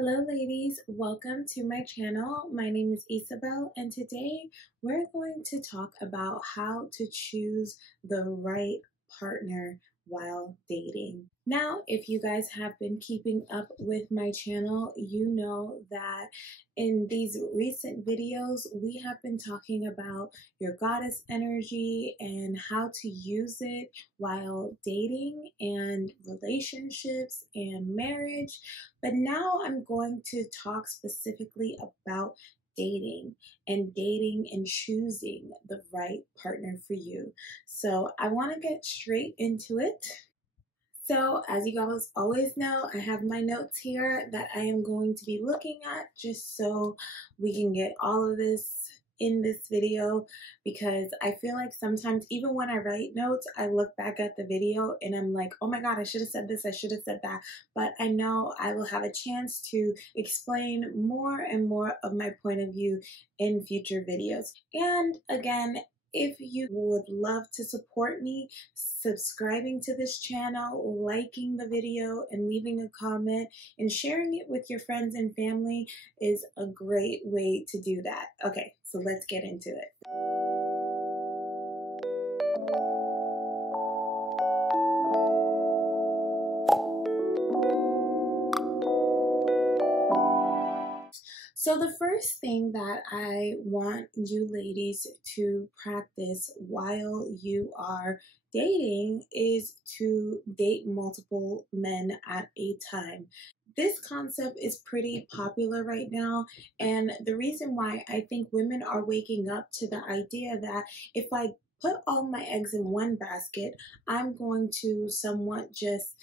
Hello ladies, welcome to my channel. My name is Isabel and today we're going to talk about how to choose the right partner while dating. Now, if you guys have been keeping up with my channel, you know that in these recent videos, we have been talking about your goddess energy and how to use it while dating and relationships and marriage. But now I'm going to talk specifically about dating and choosing the right partner for you. So I want to get straight into it. So as you guys always know, I have my notes here that I am going to be looking at just so we can get all of this in this video, because I feel like sometimes even when I write notes, I look back at the video and I'm like, oh my God, I should have said this, I should have said that. But I know I will have a chance to explain more and more of my point of view in future videos. And again, if you would love to support me, subscribing to this channel, liking the video, and leaving a comment and sharing it with your friends and family is a great way to do that. Okay, so let's get into it. So the first thing that I want you ladies to practice while you are dating is to date multiple men at a time. This concept is pretty popular right now, and the reason why I think women are waking up to the idea that if I put all my eggs in one basket, I'm going to somewhat just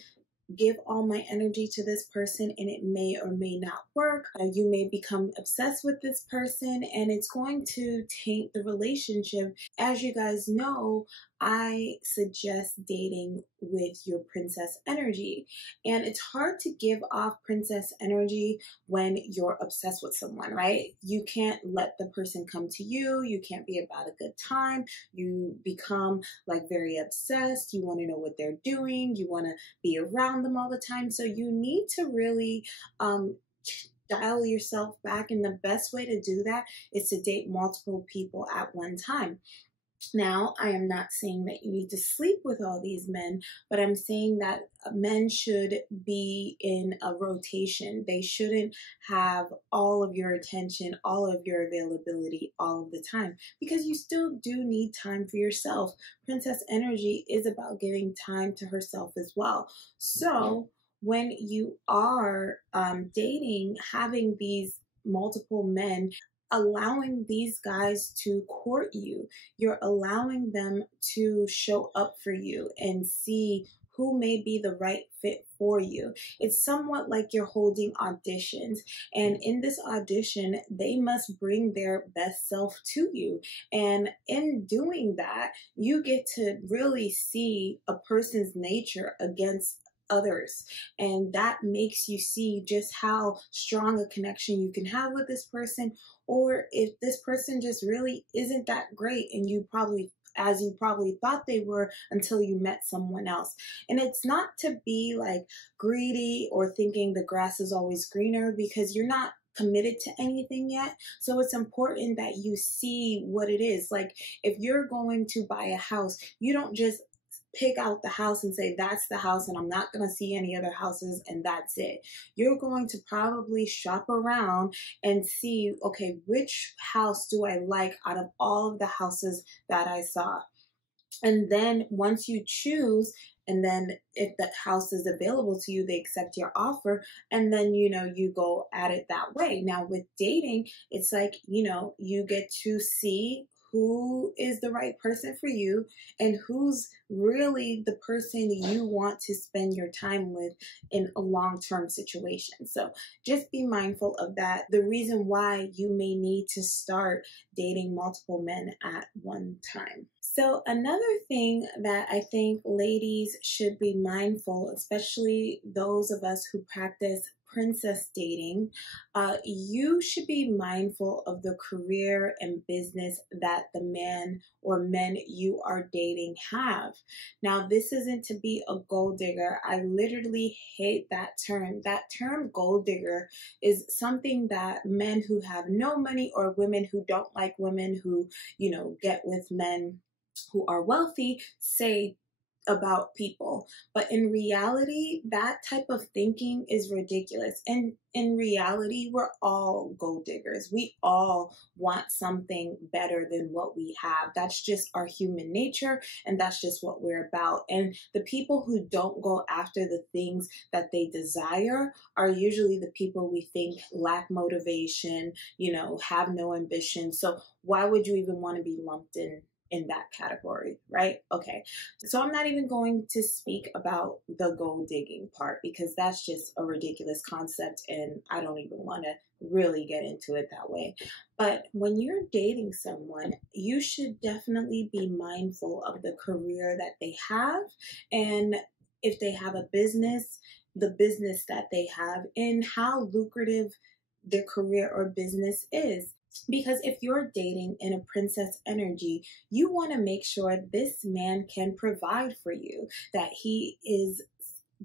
give all my energy to this person and it may or may not work. You may become obsessed with this person and it's going to taint the relationship. As you guys know, I suggest dating with your princess energy, and it's hard to give off princess energy when you're obsessed with someone, right? You can't let the person come to you. You can't be about a good time. You become like very obsessed. You want to know what they're doing. You want to be around them all the time. So you need to really dial yourself back, and the best way to do that is to date multiple people at one time. Now, I am not saying that you need to sleep with all these men, but I'm saying that men should be in a rotation. They shouldn't have all of your attention, all of your availability all of the time, because you still do need time for yourself. Princess energy is about giving time to herself as well. So when you are dating, having these multiple men, allowing these guys to court you, you're allowing them to show up for you and see who may be the right fit for you. It's somewhat like you're holding auditions, and in this audition, they must bring their best self to you. And in doing that, you get to really see a person's nature against others, and that makes you see just how strong a connection you can have with this person, or if this person just really isn't that great and you probably thought they were until you met someone else. And it's not to be like greedy or thinking the grass is always greener, because you're not committed to anything yet. So it's important that you see what it is. Like if you're going to buy a house, you don't just pick out the house and say, that's the house and I'm not going to see any other houses and that's it. You're going to probably shop around and see, okay, which house do I like out of all of the houses that I saw? And then once you choose, and then if the house is available to you, they accept your offer, and then, you go at it that way. Now with dating, it's like, you get to see who is the right person for you and who's really the person you want to spend your time with in a long-term situation. So just be mindful of that. The reason why you may need to start dating multiple men at one time. So, another thing that I think ladies should be mindful, especially those of us who practice princess dating, you should be mindful of the career and business that the man or men you are dating have. Now, this isn't to be a gold digger. I literally hate that term. That term gold digger is something that men who have no money or women who don't like women who, get with men who are wealthy say about people. But in reality, that type of thinking is ridiculous. And in reality, we're all gold diggers. We all want something better than what we have. That's just our human nature, and that's just what we're about. And the people who don't go after the things that they desire are usually the people we think lack motivation, have no ambition. So why would you even want to be lumped in that category, right? Okay. So I'm not even going to speak about the gold digging part because that's just a ridiculous concept and I don't even want to really get into it that way. But when you're dating someone, you should definitely be mindful of the career that they have, and if they have a business, the business that they have, and how lucrative their career or business is. Because if you're dating in a princess energy, you want to make sure this man can provide for you, that he is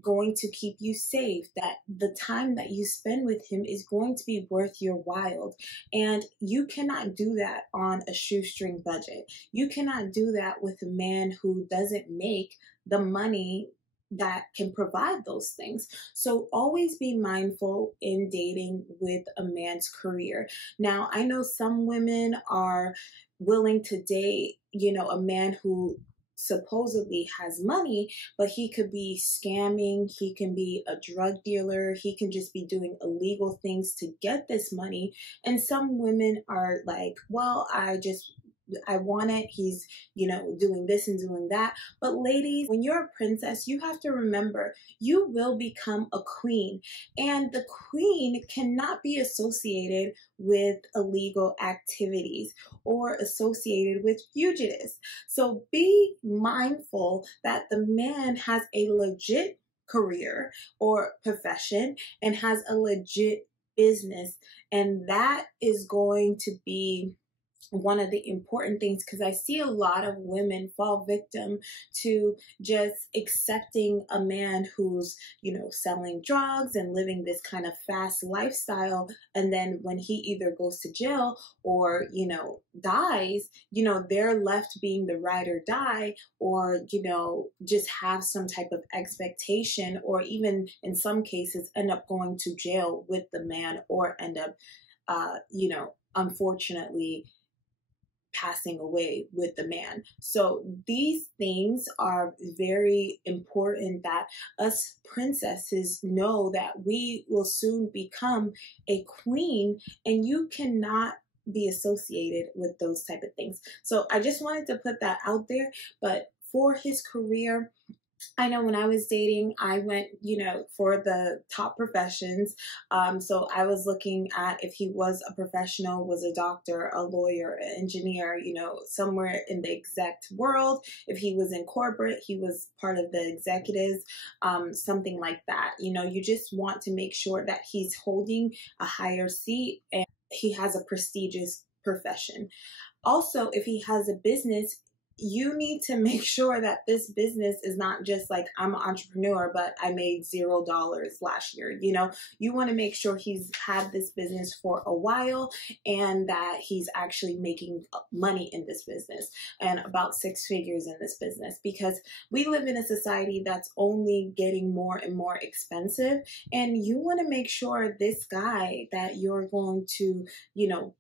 going to keep you safe, that the time that you spend with him is going to be worth your while. And you cannot do that on a shoestring budget. You cannot do that with a man who doesn't make the money that can provide those things. So always be mindful in dating with a man's career. Now, I know some women are willing to date, a man who supposedly has money, but he could be scamming, he can be a drug dealer, he can just be doing illegal things to get this money. And some women are like, well, I want it. He's, doing this and doing that. But ladies, when you're a princess, you have to remember you will become a queen. And the queen cannot be associated with illegal activities or associated with fugitives. So be mindful that the man has a legit career or profession and has a legit business. And that is going to be one of the important things, because I see a lot of women fall victim to just accepting a man who's, selling drugs and living this kind of fast lifestyle. And then when he either goes to jail or, dies, they're left being the ride or die, or, just have some type of expectation, or even in some cases end up going to jail with the man, or end up, unfortunately passing away with the man. So these things are very important that us princesses know, that we will soon become a queen, and you cannot be associated with those type of things. So I just wanted to put that out there. But for his career, I know when I was dating, I went, for the top professions. So I was looking at if he was a professional, was a doctor, a lawyer, an engineer, somewhere in the exec world. If he was in corporate, he was part of the executives, something like that. You just want to make sure that he's holding a higher seat and he has a prestigious profession. Also, if he has a business, you need to make sure that this business is not just like, I'm an entrepreneur, but I made $0 last year. You want to make sure he's had this business for a while and that he's actually making money in this business, and about 6 figures in this business, because we live in a society that's only getting more and more expensive. And you want to make sure this guy that you're going to,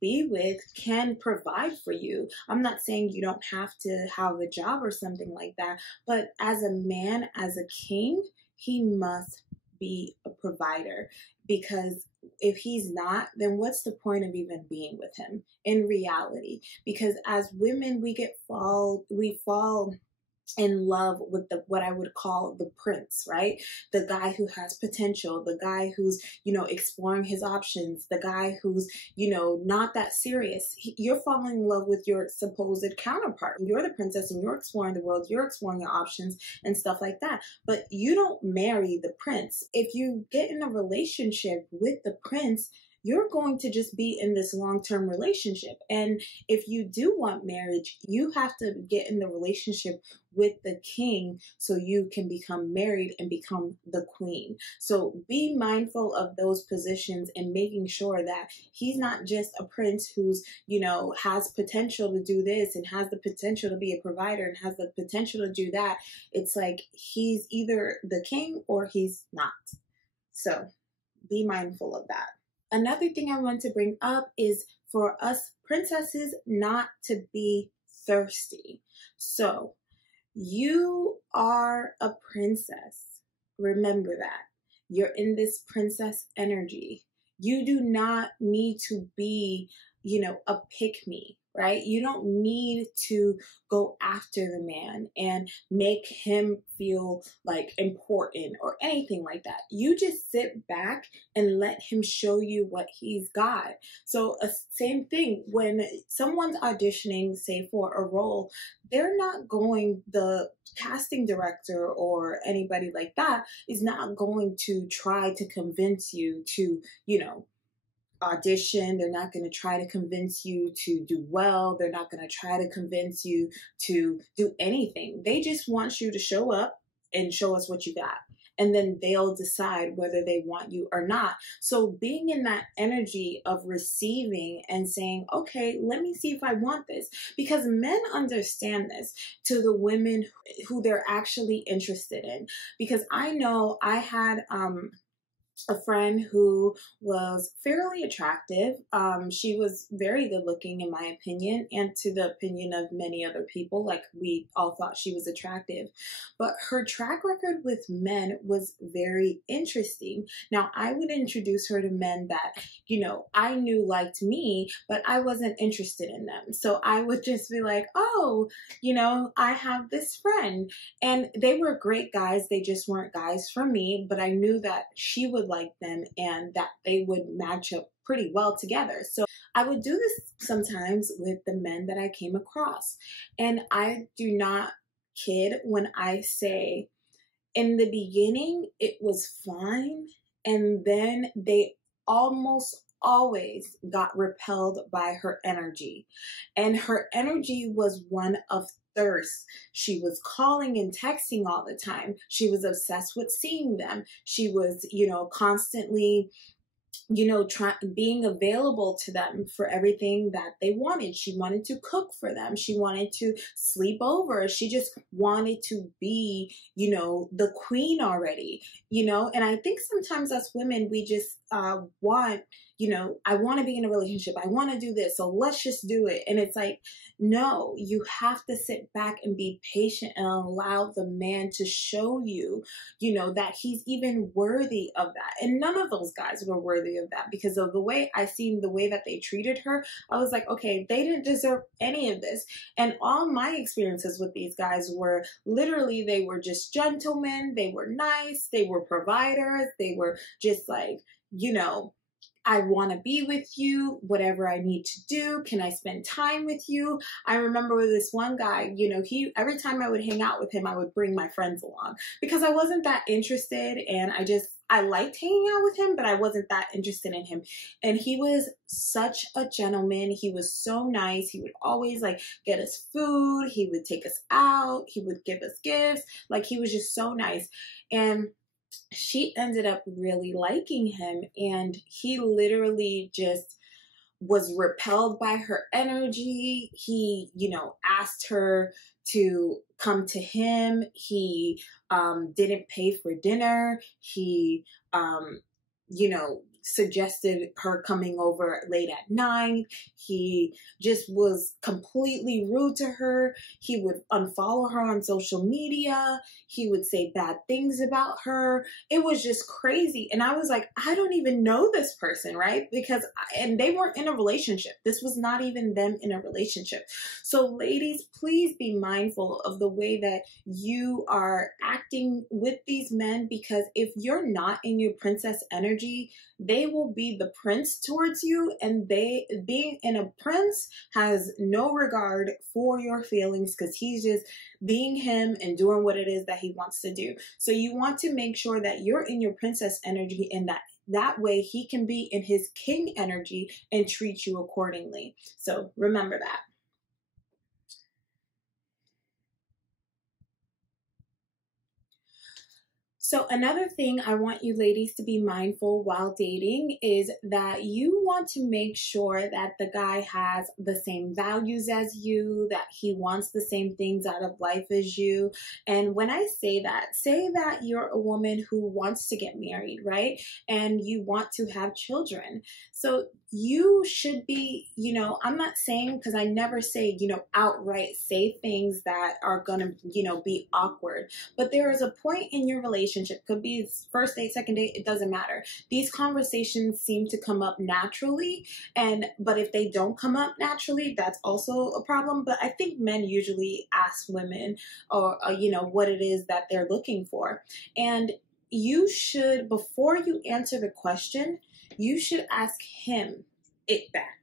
be with can provide for you. I'm not saying you don't have to have a job or something like that, but as a man, as a king, he must be a provider, because if he's not, then what's the point of even being with him in reality? Because as women, we fall in love with what I would call the prince, right? The guy who has potential, the guy who's, exploring his options, the guy who's, not that serious. You're falling in love with your supposed counterpart. You're the princess and you're exploring the world, you're exploring your options and stuff like that. But you don't marry the prince. If you get in a relationship with the prince, you're going to just be in this long-term relationship. And if you do want marriage, you have to get in the relationship with the king so you can become married and become the queen. So be mindful of those positions and making sure that he's not just a prince who's, has potential to do this and has the potential to be a provider and has the potential to do that. It's like he's either the king or he's not. So be mindful of that. Another thing I want to bring up is for us princesses not to be thirsty. So you are a princess. Remember that. You're in this princess energy. You do not need to be, a pick-me, right? You don't need to go after the man and make him feel like important or anything like that. You just sit back and let him show you what he's got. So same thing when someone's auditioning, say for a role, they're not going, the casting director or anybody like that is not going to try to convince you to, audition. They're not going to try to convince you to do well. They're not going to try to convince you to do anything. They just want you to show up and show us what you got. And then they'll decide whether they want you or not. So being in that energy of receiving and saying, okay, let me see if I want this. Because men understand this to the women who they're actually interested in. Because I know I had, a friend who was fairly attractive. She was very good looking in my opinion and to the opinion of many other people. Like we all thought she was attractive, but her track record with men was very interesting. Now I would introduce her to men that, I knew liked me, but I wasn't interested in them. So I would just be like, oh, I have this friend, and they were great guys. They just weren't guys for me, but I knew that she would like them and that they would match up pretty well together. So I would do this sometimes with the men that I came across. And I do not kid when I say in the beginning it was fine, and then they almost always got repelled by her energy. And her energy was one of thirst. She was calling and texting all the time. She was obsessed with seeing them. She was, constantly, being available to them for everything that they wanted. She wanted to cook for them. She wanted to sleep over. She just wanted to be, the queen already, and I think sometimes as women, we just want, I want to be in a relationship. I want to do this. So let's just do it. And it's like, no, you have to sit back and be patient and allow the man to show you, that he's even worthy of that. And none of those guys were worthy of that because of the way I seen the way that they treated her. I was like, okay, they didn't deserve any of this. And all my experiences with these guys were literally, they were just gentlemen. They were nice. They were providers. They were just like, I want to be with you, whatever I need to do. Can I spend time with you? I remember with this one guy, he, every time I would hang out with him, I would bring my friends along because I wasn't that interested. And I liked hanging out with him, but I wasn't that interested in him. And he was such a gentleman. He was so nice. He would always get us food. He would take us out. He would give us gifts. He was just so nice. And she ended up really liking him, and he literally just was repelled by her energy. He, asked her to come to him. He didn't pay for dinner. He, suggested her coming over late at night. He just was completely rude to her. He would unfollow her on social media. He would say bad things about her. It was just crazy. And I was like, I don't even know this person, right? And they weren't in a relationship. This was not even them in a relationship. So ladies, please be mindful of the way that you are acting with these men, because if you're not in your princess energy, they will be the prince towards you, and being in a prince has no regard for your feelings, because he's just being him and doing what it is that he wants to do. So you want to make sure that you're in your princess energy, and that way he can be in his king energy and treat you accordingly. So remember that. So another thing I want you ladies to be mindful while dating is that you want to make sure that the guy has the same values as you, that he wants the same things out of life as you. And when I say that you're a woman who wants to get married, right? And you want to have children. So you should be, I'm not saying, because I never say, outright say things that are going to, be awkward. But there is a point in your relationship, could be first date, second date, it doesn't matter. These conversations seem to come up naturally. But if they don't come up naturally, that's also a problem. But I think men usually ask women or what it is that they're looking for. And you should, before you answer the question, you should ask him it back.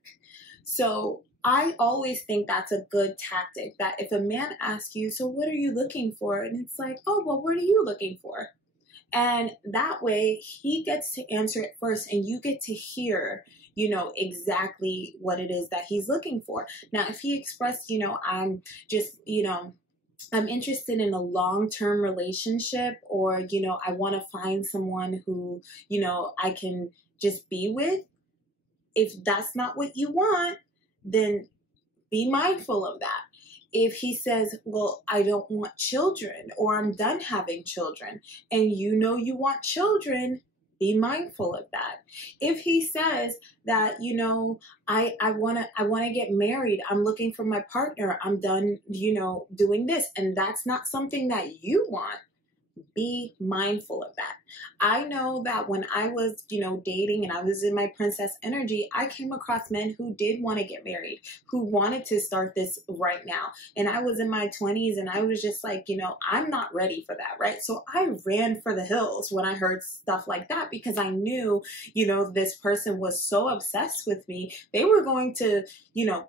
So I always think that's a good tactic, that if a man asks you, so what are you looking for? And it's like, oh, well, what are you looking for? And that way he gets to answer it first, and you get to hear, exactly what it is that he's looking for. Now, if he expressed, I'm just, I'm interested in a long-term relationship, or, I want to find someone who, I can just be with. If that's not what you want, then be mindful of that. If he says, well, I don't want children, or I'm done having children, and you want children, be mindful of that. If he says that, I want to get married, I'm looking for my partner, I'm done, doing this, and that's not something that you want, be mindful of that. I know that when I was, dating and I was in my princess energy, I came across men who did want to get married, who wanted to start this right now. And I was in my 20s, and I was just like, I'm not ready for that, right? So I ran for the hills when I heard stuff like that, because I knew, this person was so obsessed with me. They were going to,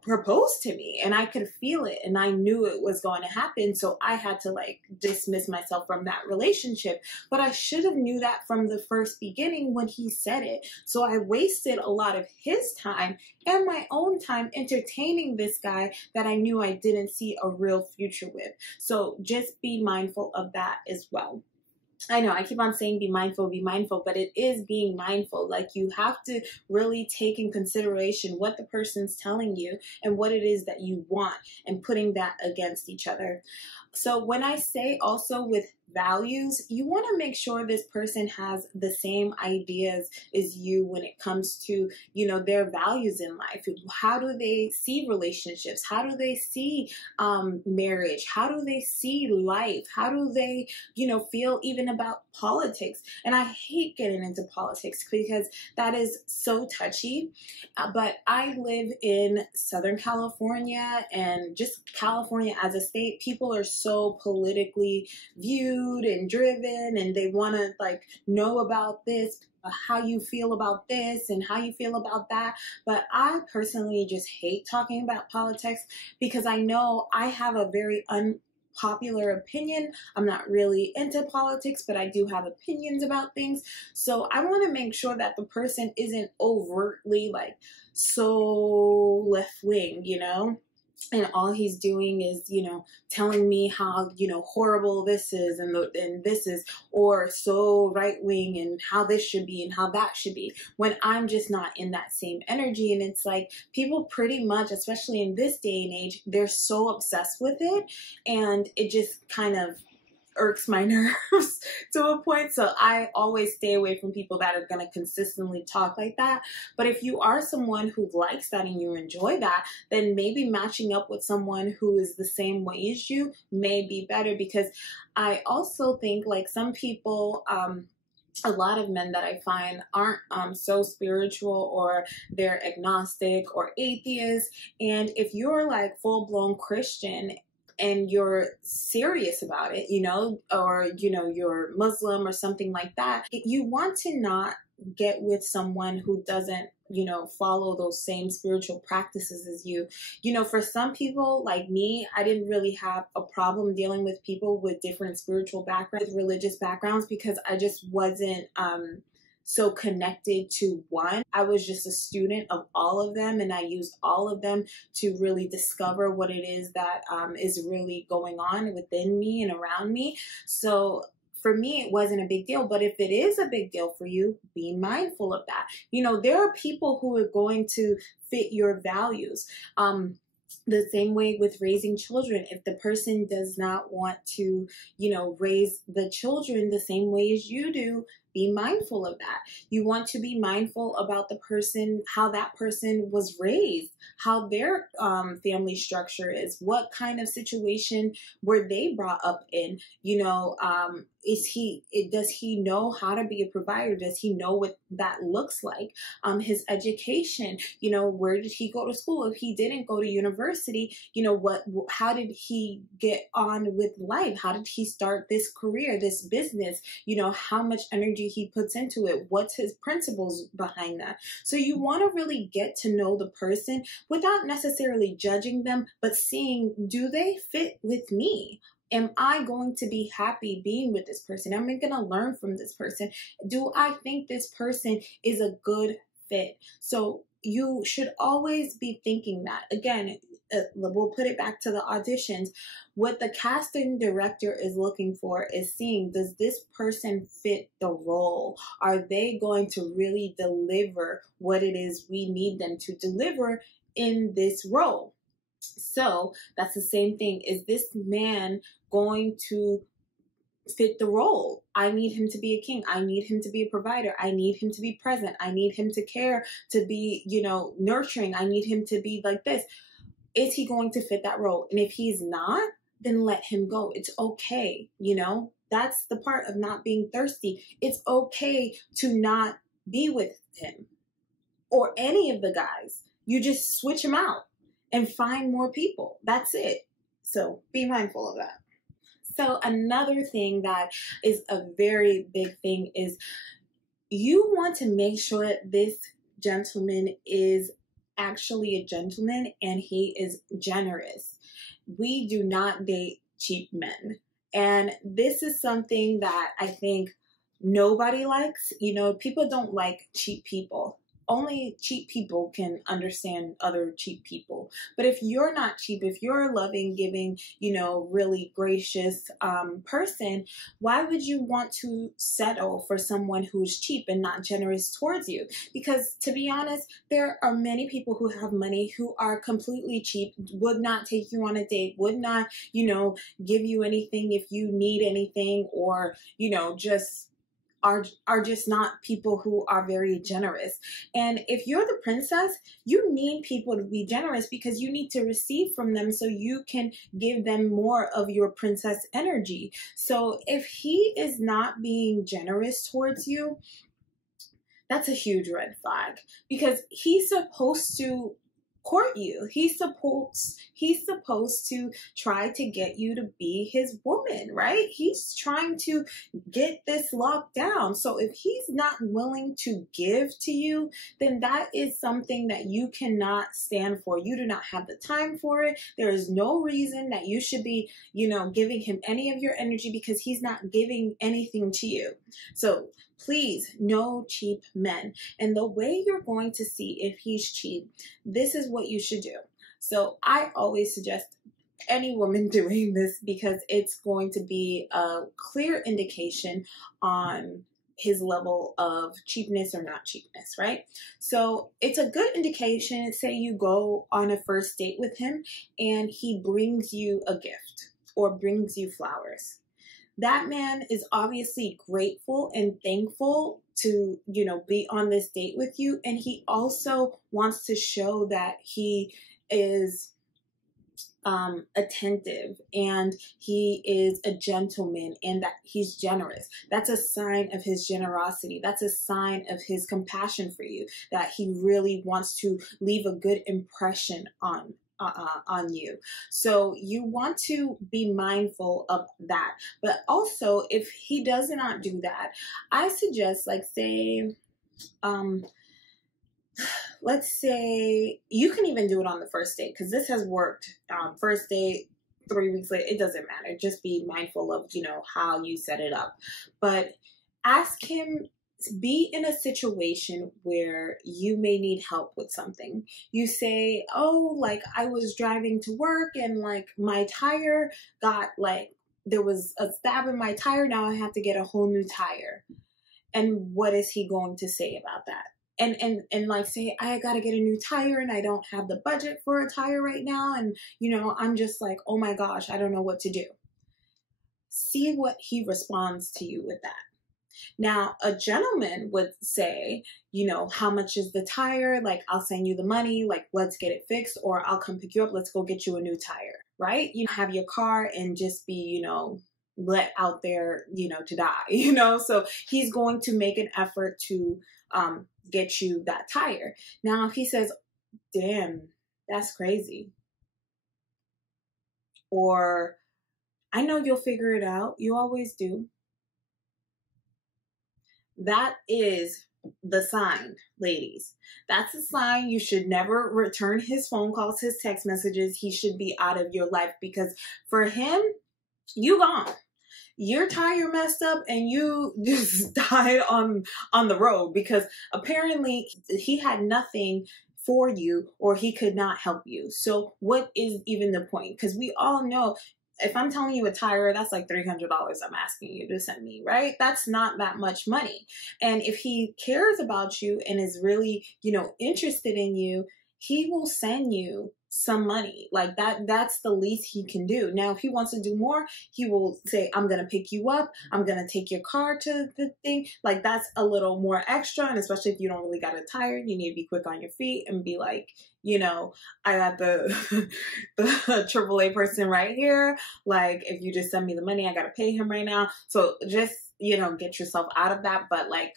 propose to me, and I could feel it, and I knew it was going to happen. So I had to dismiss myself from that relationship. But I should have knew that from the first beginning when he said it. So I wasted a lot of his time and my own time entertaining this guy that I knew I didn't see a real future with. So just be mindful of that as well. I know I keep on saying be mindful, but it is being mindful. You have to really take in consideration what the person's telling you and what it is that you want, and putting that against each other. So when I say also with values, you want to make sure this person has the same ideas as you when it comes to, their values in life. How do they see relationships? How do they see marriage? How do they see life? How do they, feel even about politics? And I hate getting into politics because that is so touchy. But I live in Southern California, and just California as a state, people are so politically viewed and driven, and they want to know about this, how you feel about this and how you feel about that. But I personally just hate talking about politics, because I know I have a very unpopular opinion. I'm not really into politics, but I do have opinions about things. So I want to make sure that the person isn't overtly so left wing, and all he's doing is, telling me how, horrible this is, and this is, or so right wing, and how this should be and how that should be, when I'm just not in that same energy. And it's people pretty much, especially in this day and age, they're so obsessed with it, and it just kind of irks my nerves to a point. So I always stay away from people that are going to consistently talk like that. But if you are someone who likes that and you enjoy that, then maybe matching up with someone who is the same way as you may be better. Because I also think like some people, a lot of men that I find aren't so spiritual, or they're agnostic or atheist. And if you're like full-blown Christian and you're serious about it, or, you're Muslim or something like that, you want to not get with someone who doesn't, follow those same spiritual practices as you. For some people like me, I didn't really have a problem dealing with people with different spiritual backgrounds, religious backgrounds, because I just wasn't, so connected to one. I was just a student of all of them, and I used all of them to really discover what it is that is really going on within me and around me. So for me, it wasn't a big deal. But if it is a big deal for you, be mindful of that. There are people who are going to fit your values. The same way with raising children. If the person does not want to, raise the children the same way as you do, be mindful of that. You want to be mindful about the person, how that person was raised, how their family structure is, what kind of situation were they brought up in. Does he know how to be a provider? Does he know what that looks like? His education, where did he go to school? If he didn't go to university, how did he get on with life? How did he start this career, this business? How much energy he puts into it? What's his principles behind that? So you want to really get to know the person without necessarily judging them, but seeing, do they fit with me? Am I going to be happy being with this person? Am I going to learn from this person? Do I think this person is a good fit? So you should always be thinking that. Again, we'll put it back to the auditions. What the casting director is looking for is seeing, does this person fit the role? Are they going to really deliver what it is we need them to deliver in this role? So that's the same thing. Is this man going to fit the role? I need him to be a king. I need him to be a provider. I need him to be present. I need him to care, to be, nurturing. I need him to be like this. Is he going to fit that role? And if he's not, then let him go. It's okay. That's the part of not being thirsty. It's okay to not be with him or any of the guys. You just switch them out and find more people. That's it. So be mindful of that. So another thing that is a very big thing is you want to make sure this gentleman is actually a gentleman and he is generous. We do not date cheap men. And this is something that I think nobody likes. People don't like cheap people. Only cheap people can understand other cheap people. But if you're not cheap, if you're a loving, giving, really gracious person, why would you want to settle for someone who's cheap and not generous towards you? Because to be honest, there are many people who have money who are completely cheap, would not take you on a date, would not, give you anything if you need anything, or, just are just not people who are very generous. And if you're the princess, you need people to be generous because you need to receive from them so you can give them more of your princess energy. So if he is not being generous towards you, that's a huge red flag, because he's supposed to court you. He's supposed to try to get you to be his woman, right? He's trying to get this locked down. So if he's not willing to give to you, then that is something that you cannot stand for. You do not have the time for it. There is no reason that you should be, giving him any of your energy, because he's not giving anything to you. So please, no cheap men. And the way you're going to see if he's cheap, this is what you should do. So I always suggest any woman doing this, because it's going to be a clear indication on his level of cheapness or not cheapness, right? So it's a good indication. Say you go on a first date with him and he brings you a gift or brings you flowers. that man is obviously grateful and thankful to, you know, be on this date with you. And he also wants to show that he is attentive and he is a gentleman and that he's generous. That's a sign of his generosity. That's a sign of his compassion for you, that he really wants to leave a good impression on you. So you want to be mindful of that. But also, if he does not do that, I suggest, like, say, let's say you can even do it on the first date, because this has worked. First date, 3 weeks later, it doesn't matter. Just be mindful of, you know, how you set it up. But ask him, be in a situation where you may need help with something. You say, oh, like, I was driving to work and like my tire got, like, there was a stab in my tire. Now I have to get a whole new tire. And what is he going to say about that? And like, say, I gotta get a new tire and I don't have the budget for a tire right now. And, you know, I'm just like, oh my gosh, I don't know what to do. See what he responds to you with that. Now, a gentleman would say, you know, how much is the tire? Like, I'll send you the money, like, let's get it fixed, or I'll come pick you up. Let's go get you a new tire, right? You have your car and just be, you know, let out there, you know, to die, you know? So he's going to make an effort to get you that tire. Now, if he says, damn, that's crazy, or I know you'll figure it out, you always do. That is the sign, ladies. That's a sign you should never return his phone calls, his text messages. He should be out of your life, because for him, you gone. Your tire messed up and you just died on the road, because apparently he had nothing for you, or he could not help you. So what is even the point? Because we all know, if I'm telling you a tire, that's like $300 I'm asking you to send me, right? That's not that much money. And if he cares about you and is really, you know, interested in you, he will send you some money. Like that's the least he can do. Now, if he wants to do more, he will say, I'm going to pick you up. I'm going to take your car to the thing. Like, that's a little more extra. And especially if you don't really got a tire, you need to be quick on your feet and be like, you know, I got the AAA person right here. Like, if you just send me the money, I got to pay him right now. So just, you know, get yourself out of that. But like,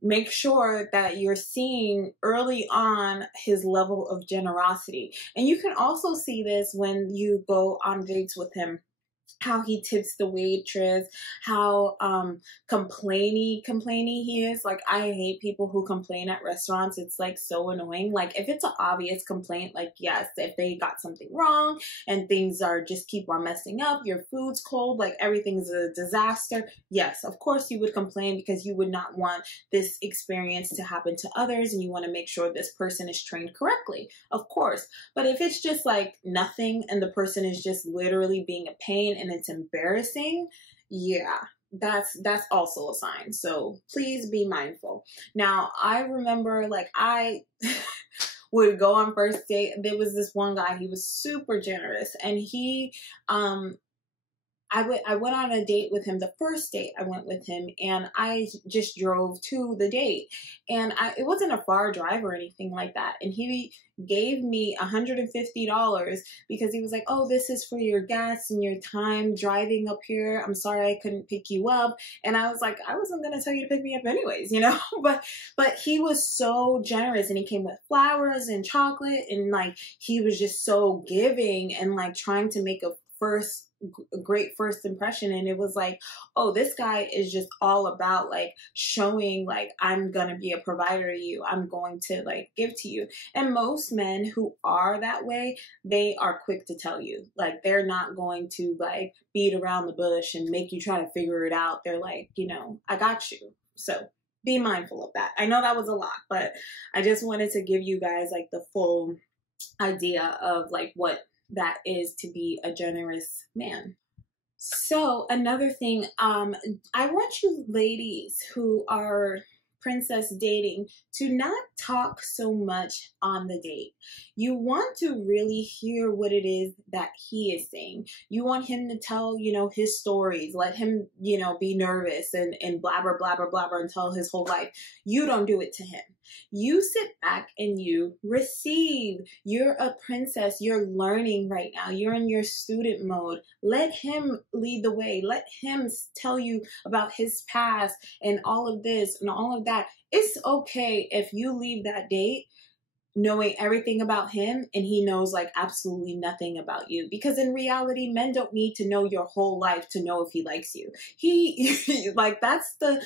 make sure that you're seeing early on his level of generosity. And you can also see this when you go on dates with him, how he tips the waitress, how complainy he is. Like, I hate people who complain at restaurants. It's like so annoying. Like, if it's an obvious complaint, like, yes, if they got something wrong and things are just keep on messing up, your food's cold, like everything's a disaster, yes, of course you would complain, because you would not want this experience to happen to others, and you want to make sure this person is trained correctly, of course. But if it's just like nothing and the person is just literally being a pain and it's embarrassing, yeah, that's also a sign. So please be mindful. Now, I remember, like, I would go on first date. There was this one guy, he was super generous, and he I went on a date with him. The first date I went with him, and I just drove to the date, and it wasn't a far drive or anything like that. And he gave me $150 because he was like, oh, this is for your gas and your time driving up here. I'm sorry I couldn't pick you up. And I was like, I wasn't going to tell you to pick me up anyways, you know, but he was so generous, and he came with flowers and chocolate, and like, he was just so giving and like trying to make a great first impression. And it was like, oh, this guy is just all about like showing like, I'm gonna be a provider to you, I'm going to like give to you. And most men who are that way, they are quick to tell you. Like, they're not going to like beat around the bush and make you try to figure it out. They're like, you know, I got you. So be mindful of that. I know that was a lot, but I just wanted to give you guys like the full idea of like what that is to be a generous man. So another thing, I want you ladies who are princess dating, to not talk so much on the date. You want to really hear what it is that he is saying. You want him to tell, his stories. Let him, be nervous and blabber, blabber, blabber and tell his whole life. You don't do it to him. You sit back and you receive. You're a princess. You're learning right now. You're in your student mode. Let him lead the way. Let him tell you about his past and all of this and all of that. It's okay if you leave that date knowing everything about him and he knows like absolutely nothing about you, because in reality, men don't need to know your whole life to know if he likes you. He like, that's the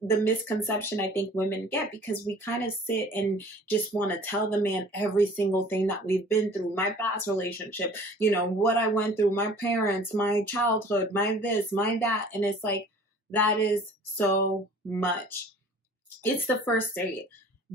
misconception I think women get, because we kind of sit and just want to tell the man every single thing that we've been through, my past relationship, what I went through, my parents, my childhood, my this, my that. And it's like, that is so much. It's the first date.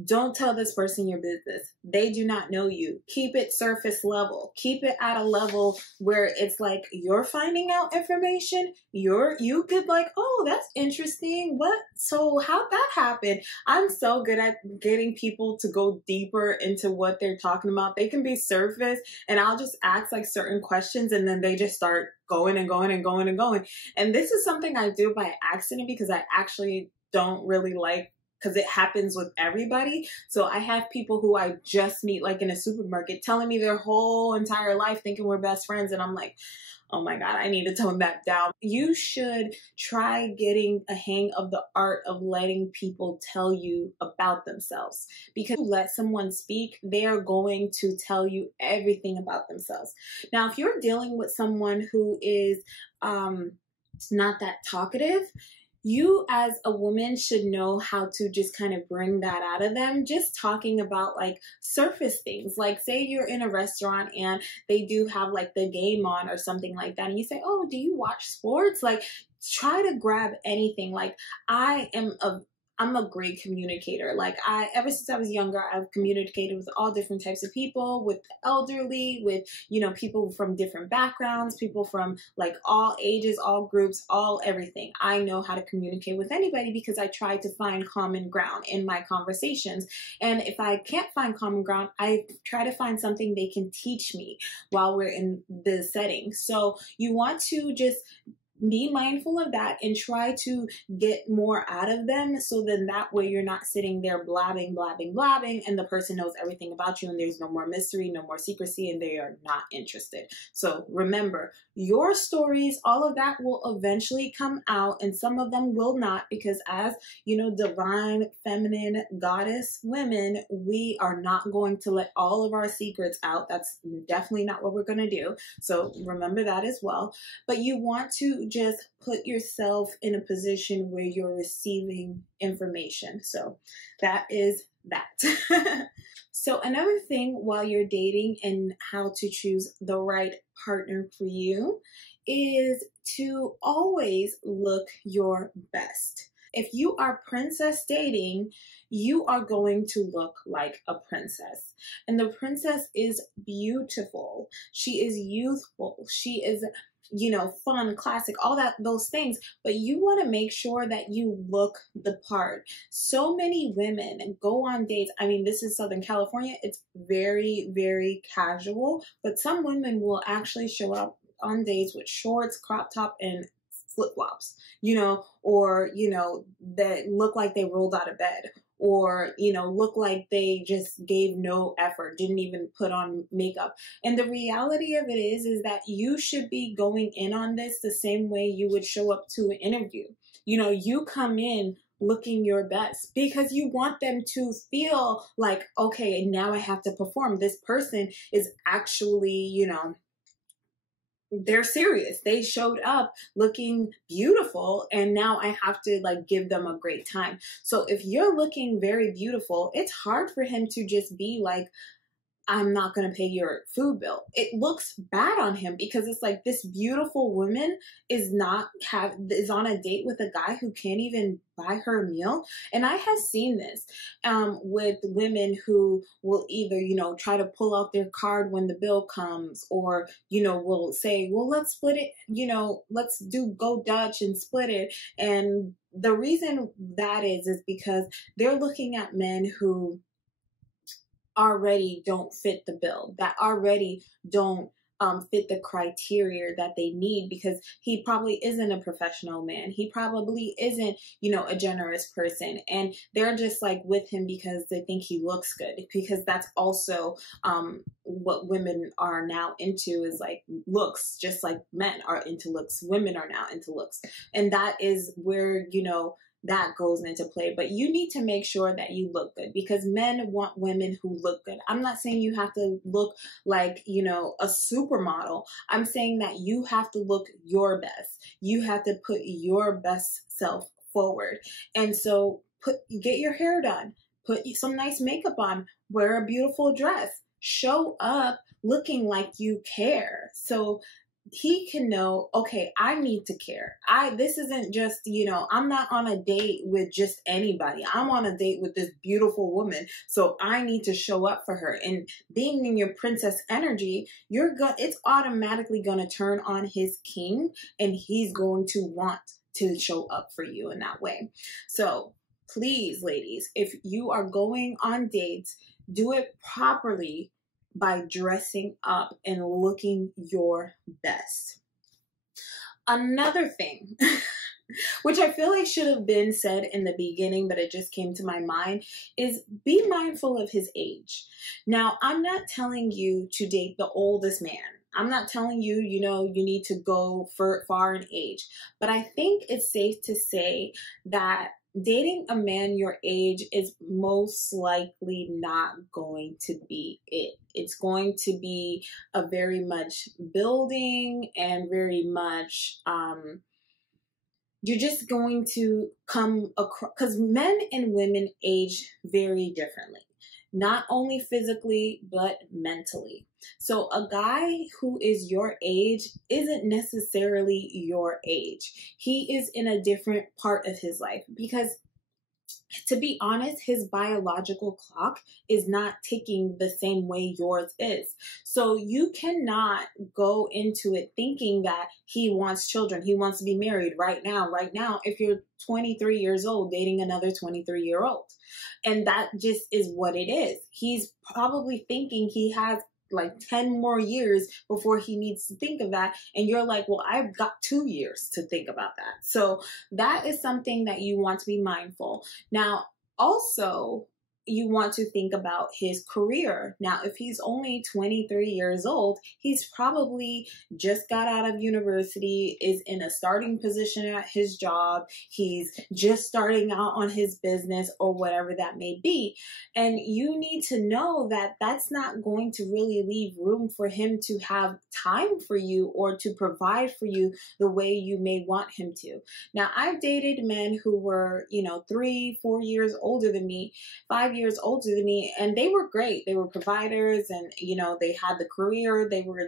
Don't tell this person your business. They do not know you. Keep it surface level. Keep it at a level where it's like you're finding out information. You could like, oh, that's interesting. What? So how'd that happen? I'm so good at getting people to go deeper into what they're talking about. They can be surface and I'll just ask like certain questions and then they just start going and going and going and going. And this is something I do by accident because I actually don't really like, because it happens with everybody. So I have people who I just meet like in a supermarket telling me their whole entire life thinking we're best friends. And I'm like, oh my God, I need to tone that down. You should try getting a hang of the art of letting people tell you about themselves, because you let someone speak, they are going to tell you everything about themselves. Now, if you're dealing with someone who is not that talkative, you as a woman should know how to just kind of bring that out of them. Just talking about like surface things. Like say you're in a restaurant and they do have like the game on or something like that. And you say, oh, do you watch sports? Like try to grab anything. Like I'm a great communicator. Like ever since I was younger, I've communicated with all different types of people, with the elderly, with, people from different backgrounds, people from like all ages, all groups, all everything. I know how to communicate with anybody because I try to find common ground in my conversations. And if I can't find common ground, I try to find something they can teach me while we're in the setting. So you want to just be mindful of that and try to get more out of them, so then that way you're not sitting there blabbing and the person knows everything about you and there's no more mystery, no more secrecy, and they are not interested. So remember, your stories, all of that will eventually come out, and some of them will not, because as divine feminine goddess women, we are not going to let all of our secrets out. That's definitely not what we're going to do. So remember that as well. But you want to just put yourself in a position where you're receiving information. So that is that. So another thing while you're dating and how to choose the right partner for you is to always look your best. If you are princess dating, you are going to look like a princess. And the princess is beautiful. She is youthful. She is fun, classic, all those things, but you want to make sure that you look the part. So many women go on dates. I mean, this is Southern California. It's very, very casual, but some women will actually show up on dates with shorts, crop top, and flip-flops, or, that look like they rolled out of bed, or, look like they just gave no effort, didn't even put on makeup. And the reality of it is that you should be going in on this the same way you would show up to an interview. You come in looking your best because you want them to feel like, okay, now I have to perform. This person is actually, they're serious. They showed up looking beautiful and now I have to like give them a great time. So if you're looking very beautiful, it's hard for him to just be like I'm not going to pay your food bill. It looks bad on him because it's like this beautiful woman is on a date with a guy who can't even buy her a meal. And I have seen this with women who will either, try to pull out their card when the bill comes, or, will say, well, let's split it, let's go Dutch and split it. And the reason that is because they're looking at men who already don't fit the bill, that already don't fit the criteria that they need, because he probably isn't a professional man. He probably isn't, a generous person. And they're just like with him because they think he looks good, because that's also what women are now into, is like looks, just like men are into looks. Women are now into looks. And that is where, that goes into play. But you need to make sure that you look good, because men want women who look good. I'm not saying you have to look like, a supermodel. I'm saying that you have to look your best. You have to put your best self forward. And so get your hair done, put some nice makeup on, wear a beautiful dress, show up looking like you care. So he can know, okay, I need to care. This isn't just, I'm not on a date with just anybody. I'm on a date with this beautiful woman. So I need to show up for her. And being in your princess energy, it's automatically going to turn on his king, and he's going to want to show up for you in that way. So please, ladies, if you are going on dates, do it properly by dressing up and looking your best. Another thing, which I feel like should have been said in the beginning, but it just came to my mind, is be mindful of his age. Now, I'm not telling you to date the oldest man. I'm not telling you, you need to go far in age. But I think it's safe to say that dating a man your age is most likely not going to be it. It's going to be a very much building, and very much, you're just going to come across, because men and women age very differently, not only physically, but mentally. So a guy who is your age isn't necessarily your age. He is in a different part of his life, because to be honest, his biological clock is not ticking the same way yours is. So you cannot go into it thinking that he wants children. He wants to be married right now, if you're 23 years old dating another 23-year-old. And that just is what it is. He's probably thinking he has like 10 more years before he needs to think of that. And you're like, well, I've got 2 years to think about that. So that is something that you want to be mindful. Now, also, you want to think about his career. Now, if he's only 23 years old, he's probably just got out of university, is in a starting position at his job. He's just starting out on his business, or whatever that may be. And you need to know that that's not going to really leave room for him to have time for you, or to provide for you the way you may want him to. Now, I've dated men who were, 3-4 years older than me, 5 years older than me, and they were great. They were providers, and they had the career, they were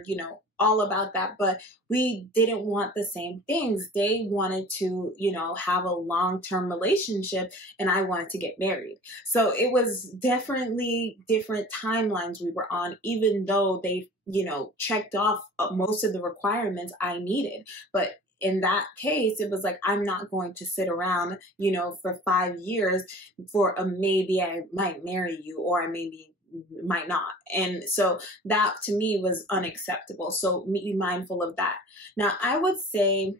all about that, but we didn't want the same things. They wanted to have a long-term relationship, and I wanted to get married. So it was definitely different timelines we were on, even though they checked off most of the requirements I needed. But in that case, it was like, I'm not going to sit around, for 5 years for a maybe I might marry you, or I maybe might not. And so that to me was unacceptable. So be mindful of that. Now, I would say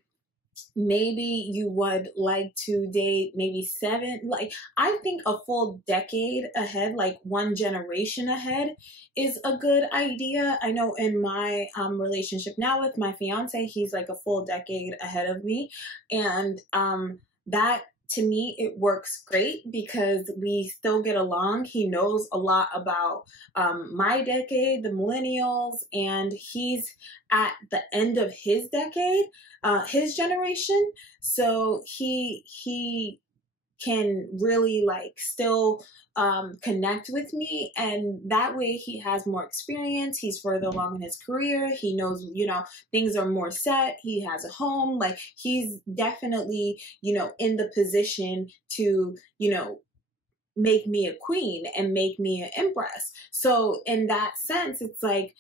maybe you would like to date maybe 7, I think a full decade ahead, like one generation ahead, is a good idea. I know in my relationship now with my fiance, he's like a full decade ahead of me. And that, to me, it works great because we still get along. He knows a lot about my decade, the millennials, and he's at the end of his decade, his generation. So he can really like still connect with me, and that way he has more experience, he's further along in his career, he knows, you know, things are more set, he has a home, like he's definitely, you know, in the position to, you know, make me a queen and make me an empress. So in that sense, it's like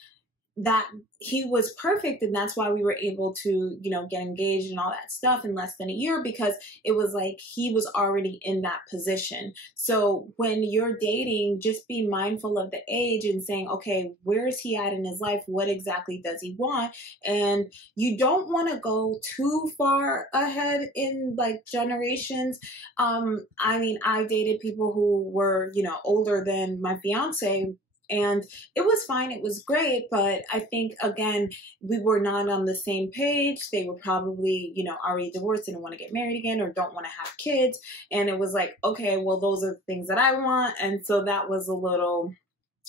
that he was perfect, and that's why we were able to, you know, get engaged and all that stuff in less than a year, because it was like he was already in that position. So when you're dating, just be mindful of the age and saying, okay, where is he at in his life, what exactly does he want? And you don't want to go too far ahead in like generations. I mean, I dated people who were, you know, older than my fiance, and it was fine. It was great. But I think, again, we were not on the same page. They were probably, you know, already divorced, didn't want to get married again, or don't want to have kids. And it was like, okay, well, those are the things that I want. And so that was a little,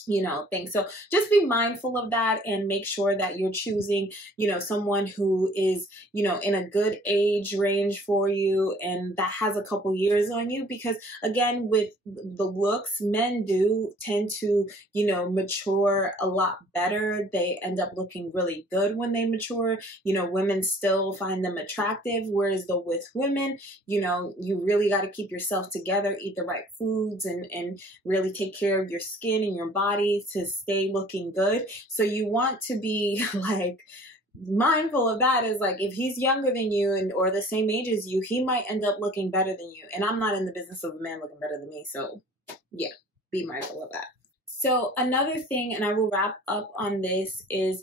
you know, thing. So just be mindful of that and make sure that you're choosing, you know, someone who is, you know, in a good age range for you and that has a couple years on you, because again, with the looks, men do tend to, you know, mature a lot better. They end up looking really good when they mature. You know, women still find them attractive, whereas though with women, you know, you really got to keep yourself together, eat the right foods, and really take care of your skin and your body to stay looking good. So you want to be like mindful of that, is like if he's younger than you and or the same age as you, he might end up looking better than you. And I'm not in the business of a man looking better than me. So yeah, be mindful of that. So another thing, and I will wrap up on this, is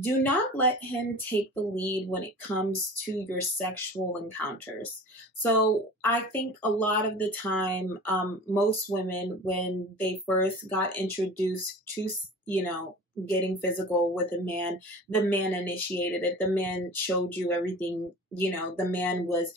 do not let him take the lead when it comes to your sexual encounters. So I think a lot of the time, most women, when they first got introduced to, you know, getting physical with a man, the man initiated it. The man showed you everything. You know, the man was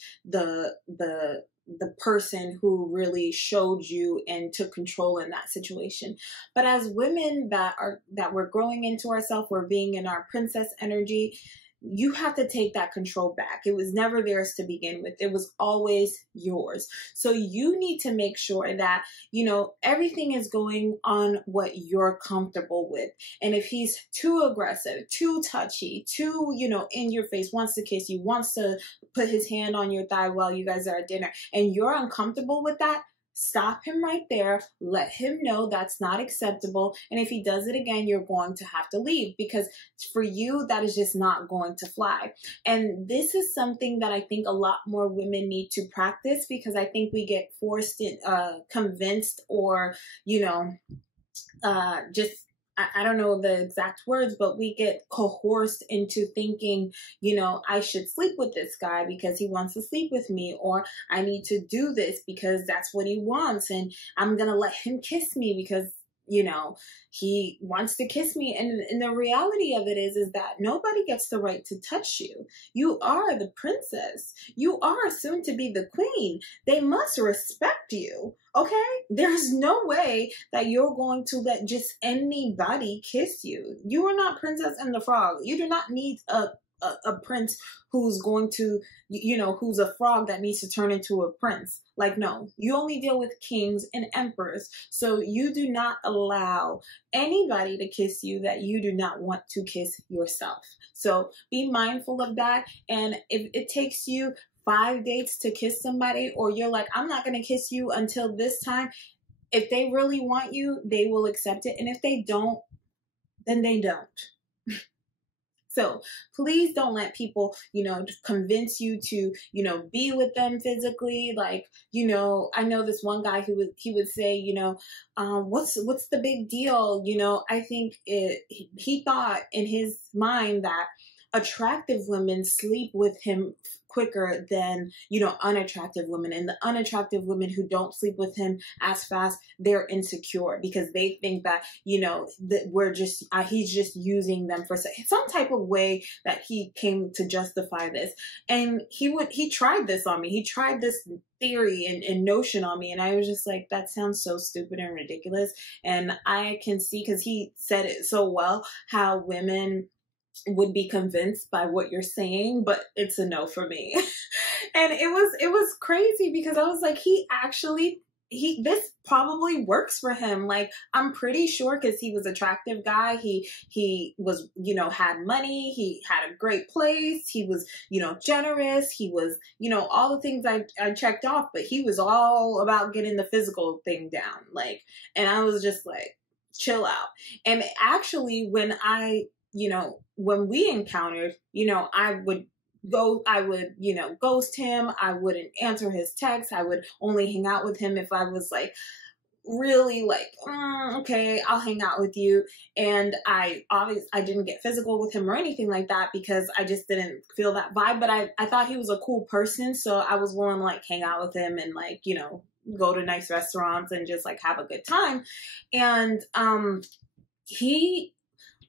the person who really showed you and took control in that situation. But as women that we're growing into ourselves, we're being in our princess energy, you have to take that control back. It was never theirs to begin with. It was always yours. So you need to make sure that, you know, everything is going on what you're comfortable with. And if he's too aggressive, too touchy, too, you know, in your face, wants to kiss you, wants to put his hand on your thigh while you guys are at dinner, and you're uncomfortable with that, stop him right there. Let him know that's not acceptable. And if he does it again, you're going to have to leave, because for you, that is just not going to fly. And this is something that I think a lot more women need to practice, because I think we get forced, convinced, or, you know, just I don't know the exact words, but we get coerced into thinking, you know, I should sleep with this guy because he wants to sleep with me, or I need to do this because that's what he wants, and I'm going to let him kiss me because, you know, he wants to kiss me. And the reality of it is that nobody gets the right to touch you. You are the princess. You are soon to be the queen. They must respect you. Okay? There's no way that you're going to let just anybody kiss you. You are not Princess and the Frog. You do not need a prince who's going to, you know, who's a frog that needs to turn into a prince. Like, no, you only deal with kings and emperors. So you do not allow anybody to kiss you that you do not want to kiss yourself. So be mindful of that. And if it takes you 5 dates to kiss somebody, or you're like, I'm not going to kiss you until this time, if they really want you, they will accept it. And if they don't, then they don't. So please don't let people, you know, convince you to, you know, be with them physically. Like, you know, I know this one guy who he would say, you know, what's the big deal? You know, I think he thought in his mind that attractive women sleep with him quicker than, you know, unattractive women. And the unattractive women who don't sleep with him as fast, they're insecure because they think that, you know, that he's just using them for some type of way that he came to justify this. And he tried this on me. He tried this theory and notion on me. And I was just like, that sounds so stupid and ridiculous. And I can see, because he said it so well, how women would be convinced by what you're saying, but it's a no for me. And it was crazy because I was like, this probably works for him. Like, I'm pretty sure, because he was an attractive guy. He was, you know, had money. He had a great place. He was, you know, generous. He was, you know, all the things I checked off, but he was all about getting the physical thing down. Like, and I was just like, chill out. And actually, when we encountered, you know, I would, you know, ghost him. I wouldn't answer his texts. I would only hang out with him if I was like, really like, okay, I'll hang out with you. And I didn't get physical with him or anything like that because I just didn't feel that vibe. But I thought he was a cool person. So I was willing to like hang out with him and like, you know, go to nice restaurants and just like have a good time. And he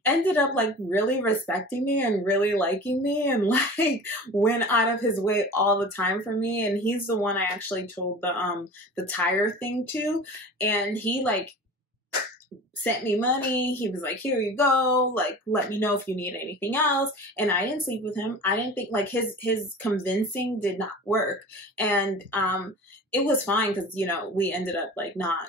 ended up like really respecting me and really liking me and like went out of his way all the time for me. And he's the one I actually told the tire thing to. And he like sent me money. He was like, here you go, like, let me know if you need anything else. And I didn't sleep with him. I didn't think like his convincing did not work. And it was fine because, you know, we ended up like not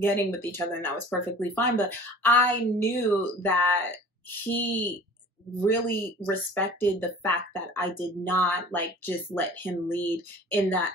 getting with each other and that was perfectly fine. But I knew that he really respected the fact that I did not like just let him lead in that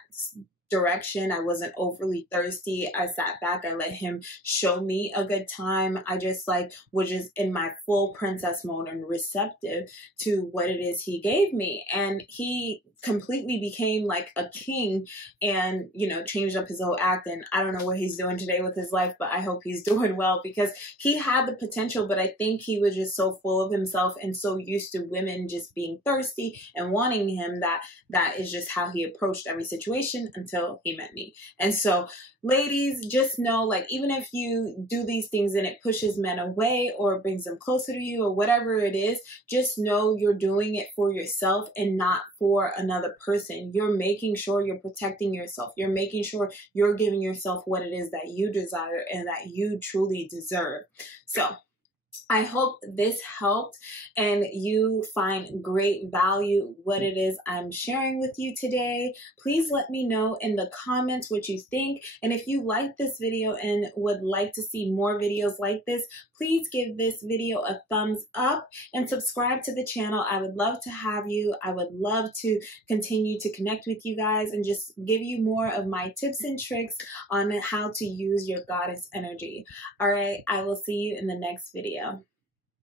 direction. I wasn't overly thirsty. I sat back. I let him show me a good time. I just like was just in my full princess mode and receptive to what it is he gave me. And he completely became like a king and, you know, changed up his whole act. And I don't know what he's doing today with his life, but I hope he's doing well because he had the potential, but I think he was just so full of himself and so used to women just being thirsty and wanting him that is just how he approached every situation until he met me. And so ladies, just know, like, even if you do these things and it pushes men away or brings them closer to you or whatever it is, just know you're doing it for yourself and not for another person. You're making sure you're protecting yourself. You're making sure you're giving yourself what it is that you desire and that you truly deserve. So I hope this helped and you find great value what it is I'm sharing with you today. Please let me know in the comments what you think. And if you like this video and would like to see more videos like this, please give this video a thumbs up and subscribe to the channel. I would love to have you. I would love to continue to connect with you guys and just give you more of my tips and tricks on how to use your goddess energy. All right, I will see you in the next video.